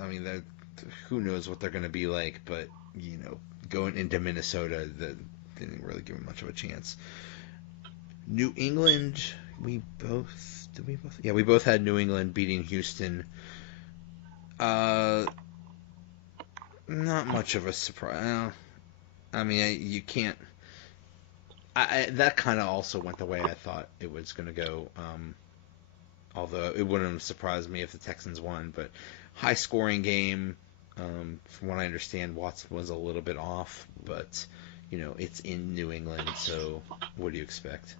I mean, who knows what they're going to be like, but, going into Minnesota, they didn't really give them much of a chance. New England, did we both? Yeah, we both had New England beating Houston. Uh, Not much of a surprise. I mean, you can't. That kind of also went the way I thought it was going to go. Although it wouldn't have surprised me if the Texans won, but high scoring game. From what I understand, Watson was a little bit off, but it's in New England, so what do you expect?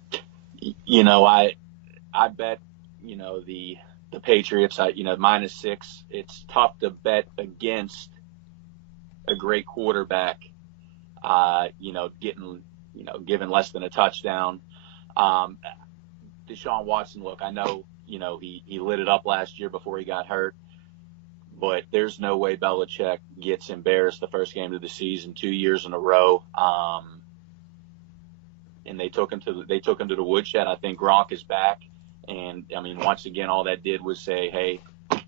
I bet the Patriots. -6. It's tough to bet against a great quarterback. Getting given less than a touchdown. Deshaun Watson, look, I know he lit it up last year before he got hurt, but there's no way Belichick gets embarrassed the first game of the season 2 years in a row. And they took him to the woodshed. I think Gronk is back, and I mean, once again, all that did was say, hey,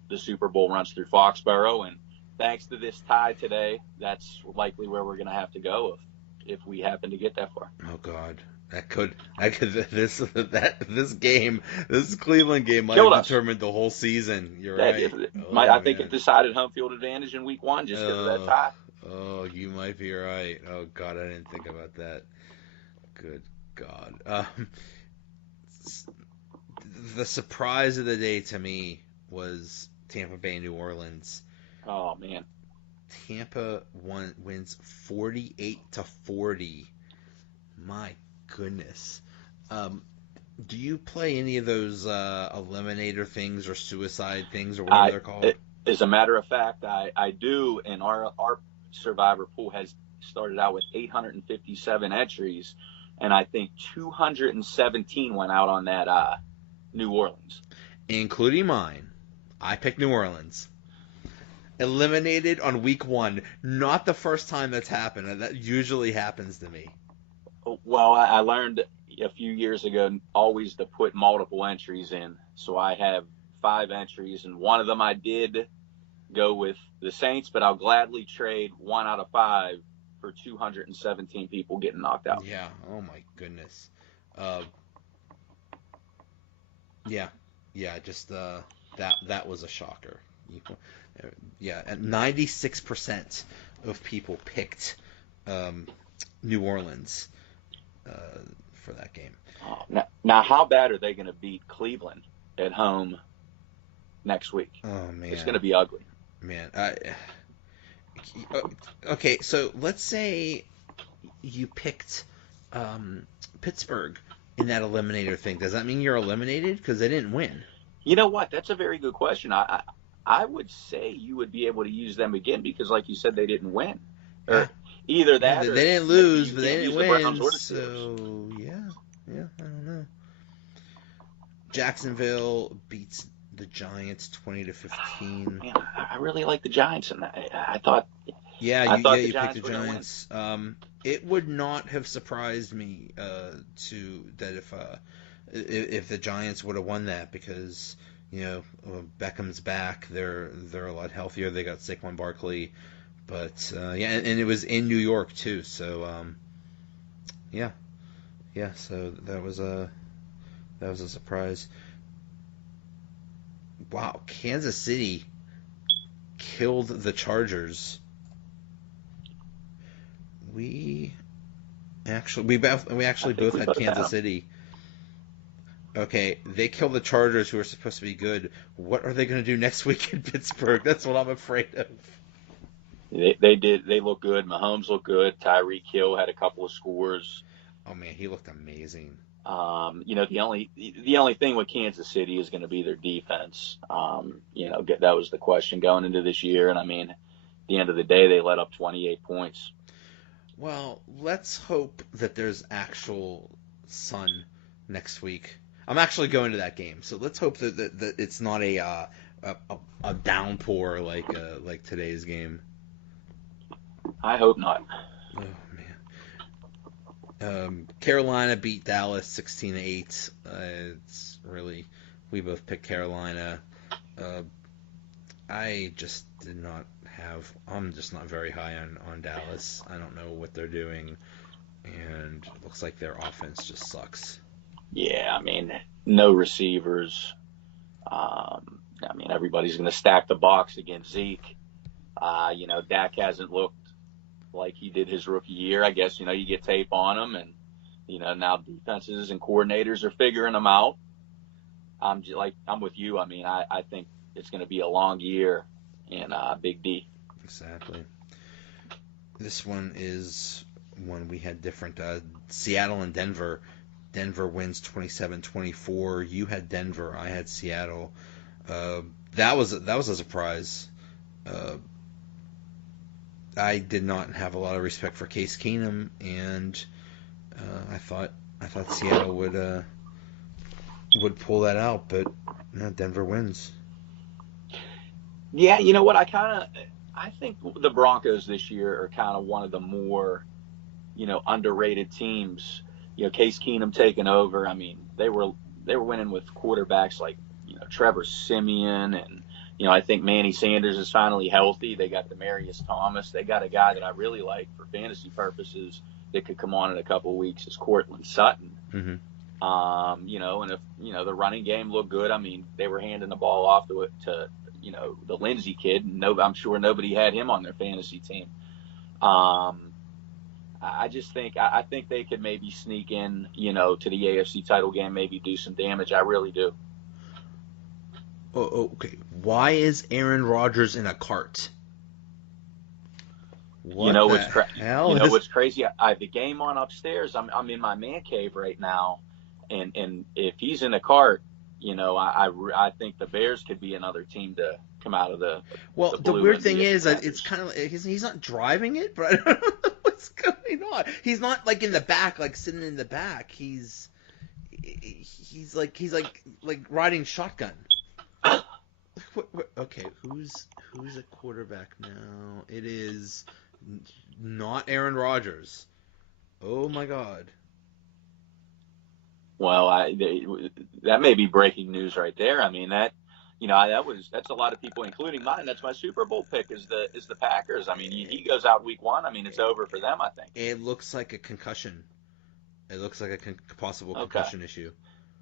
the Super Bowl runs through Foxborough, and thanks to this tie today, that's likely where we're going to have to go if we happen to get that far. Oh God, this Cleveland game might have determined the whole season. You're right. I think it decided home field advantage in week 1 just because of that tie. Oh, you might be right. Oh God, I didn't think about that. Good God. The surprise of the day to me was Tampa Bay, New Orleans. Oh man. Tampa wins 48-40. My goodness. Do you play any of those eliminator things or suicide things or whatever they're called? As a matter of fact, I do, and our survivor pool has started out with 857 entries, and I think 217 went out on that New Orleans. Including mine. I picked New Orleans. Eliminated on week 1. Not the first time that's happened. That usually happens to me. Well, I learned a few years ago always to put multiple entries in. So I have 5 entries, and one of them I did go with the Saints, but I'll gladly trade 1 out of 5 for 217 people getting knocked out. Yeah. Oh my goodness. Yeah. Just that was a shocker. Yeah, and 96% of people picked New Orleans for that game. Now, how bad are they going to beat Cleveland at home next week? Oh man, it's going to be ugly. Man, okay, so let's say you picked Pittsburgh in that eliminator thing. Does that mean you're eliminated because they didn't win? You know what? That's a very good question. I would say you would be able to use them again because, like you said, they didn't win. Or either that, they or didn't lose, but they didn't win. So yeah, I don't know. Jacksonville beats the Giants 20-15. Man, I really like the Giants in that. I thought. Yeah, you picked the Giants. It would not have surprised me if the Giants would have won that because Beckham's back. They're a lot healthier. They got Saquon Barkley, but and it was in New York too. So yeah. So that was a surprise. Wow, Kansas City killed the Chargers. We actually both had Kansas City. Okay, they killed the Chargers, who are supposed to be good. What are they going to do next week in Pittsburgh? That's what I'm afraid of. They did. They look good. Mahomes looked good. Tyreek Hill had a couple of scores. Oh man, he looked amazing. The only thing with Kansas City is going to be their defense. That was the question going into this year, and I mean, at the end of the day, they let up 28 points. Well, let's hope that there's actual sun next week. I'm actually going to that game, so let's hope that it's not a downpour like today's game. I hope not. Oh man. Carolina beat Dallas 16-8. It's really, we both picked Carolina. I just did not have. I'm just not very high on Dallas. I don't know what they're doing, and it looks like their offense just sucks. Yeah, I mean, no receivers. I mean, everybody's going to stack the box against Zeke. Dak hasn't looked like he did his rookie year. I guess, you get tape on him, and, now defenses and coordinators are figuring them out. I'm with you. I mean, I think it's going to be a long year in Big D. Exactly. This one is one we had different. Seattle and Denver. Denver wins 27-24. You had Denver. I had Seattle. That was a surprise. I did not have a lot of respect for Case Keenum, and I thought Seattle would pull that out, but no, Denver wins. Yeah, you know what? I think the Broncos this year are kind of one of the more, underrated teams. Case Keenum taking over. I mean, they were winning with quarterbacks like, Trevor Siemian, and, I think Manny Sanders is finally healthy. They got Demaryius Thomas. They got a guy that I really like for fantasy purposes that could come on in a couple of weeks is Cortland Sutton. Mm-hmm. And if, the running game looked good, I mean, they were handing the ball off to the Lindsey kid, and I'm sure nobody had him on their fantasy team. I just think I think they could maybe sneak in, to the AFC title game, maybe do some damage. I really do. Oh, okay. Why is Aaron Rodgers in a cart? What the hell? What's crazy? I have the game on upstairs. I'm in my man cave right now, and if he's in a cart, I think the Bears could be another team to come out of the. Well, the weird thing is, it's kind of he's not driving it, but I don't know what's going on. He's not like in the back, like sitting in the back. He's like riding shotgun. Okay, who's a quarterback now? It is not Aaron Rodgers. Oh my God. Well, that may be breaking news right there. I mean that's a lot of people, including mine. That's my Super Bowl pick is the Packers. I mean he goes out week 1. I mean it's over for them. I think it looks like a concussion. It looks like a possible concussion issue.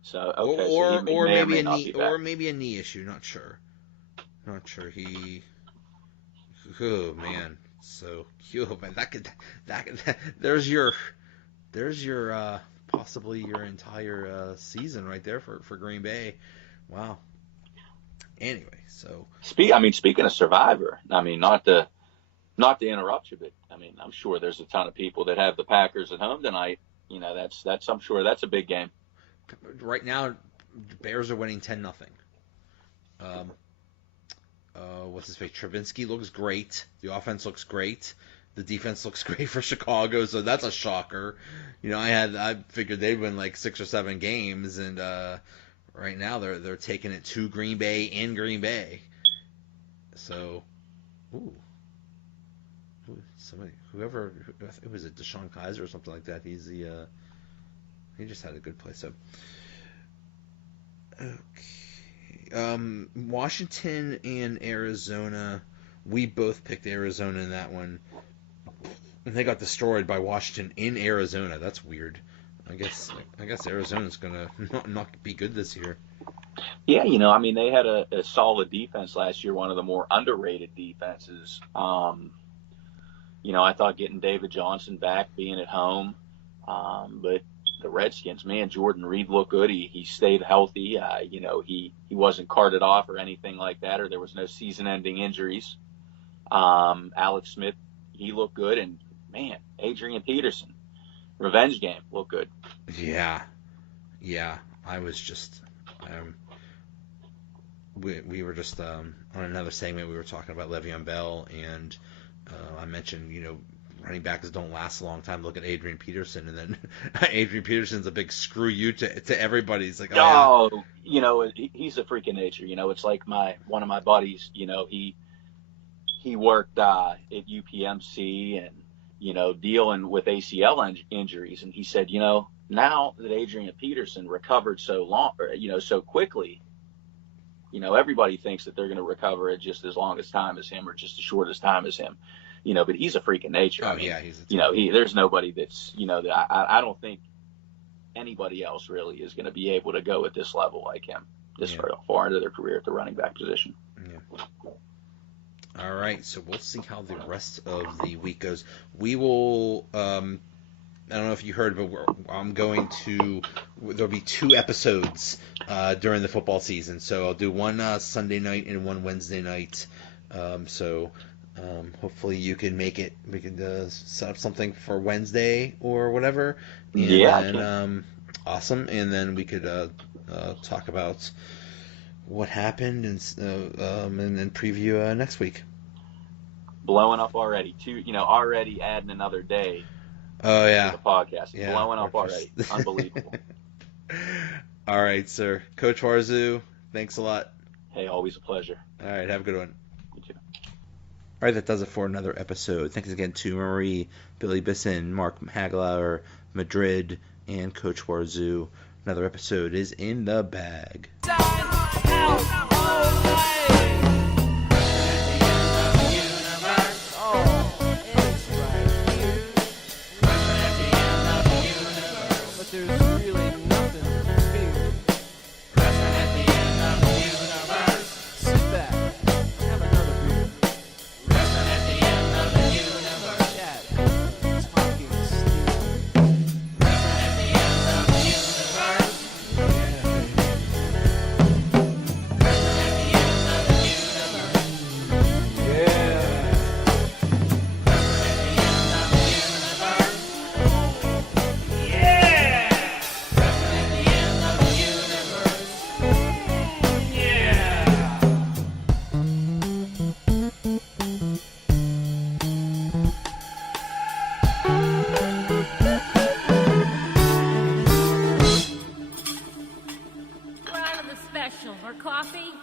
So or maybe a knee issue. Not sure. Oh man. So man, there's your possibly your entire season right there for Green Bay. Wow. Anyway, so speaking of Survivor, I mean not to interrupt you, but I mean I'm sure there's a ton of people that have the Packers at home tonight. That's I'm sure that's a big game. Right now, Bears are winning 10-0. What's his face? Travinsky looks great. The offense looks great. The defense looks great for Chicago, so that's a shocker. I figured they'd win like 6 or 7 games, and right now they're taking it to Green Bay in Green Bay. So, whoever it was, Deshaun Kaiser or something like that. He just had a good play. So, okay. Washington and Arizona. We both picked Arizona in that one. And they got destroyed by Washington in Arizona. That's weird. I guess Arizona's gonna not be good this year. Yeah, I mean they had a solid defense last year, one of the more underrated defenses. I thought getting David Johnson back, being at home, but the Redskins, man, Jordan Reed looked good. He stayed healthy. He wasn't carted off or anything like that, or there was no season-ending injuries. Alex Smith, he looked good, and man, Adrian Peterson, revenge game, looked good. Yeah. I was just, we were just on another segment. We were talking about Le'Veon Bell, and I mentioned, running backs don't last a long time. Look at Adrian Peterson, and then Adrian Peterson's a big screw you to everybody. He's like, he's a freak of nature. It's like one of my buddies. He worked at UPMC and dealing with ACL injuries, and he said, now that Adrian Peterson recovered so quickly, everybody thinks that they're going to recover at just as long as time as him or just as short as time as him. But he's a freak of nature. Oh, yeah, he's there's nobody that's, that I don't think anybody else really is going to be able to go at this level like him this far into their career at the running back position. Yeah. All right, so we'll see how the rest of the week goes. We will, I don't know if you heard, but there'll be 2 episodes during the football season. So I'll do one Sunday night and one Wednesday night. Hopefully you can make it. We can set up something for Wednesday or whatever. And awesome. And then we could talk about what happened and then preview next week. Blowing up already. Already adding another day. Oh yeah. To the podcast. Yeah, blowing up already. Unbelievable. All right, sir. Coach Warzu, thanks a lot. Hey, always a pleasure. All right, have a good one. You too. All right, that does it for another episode. Thanks again to Marie, Billy Bisson, Mark Hagelauer, Madrid, and Coach Warzu. Another episode is in the bag. Special or coffee?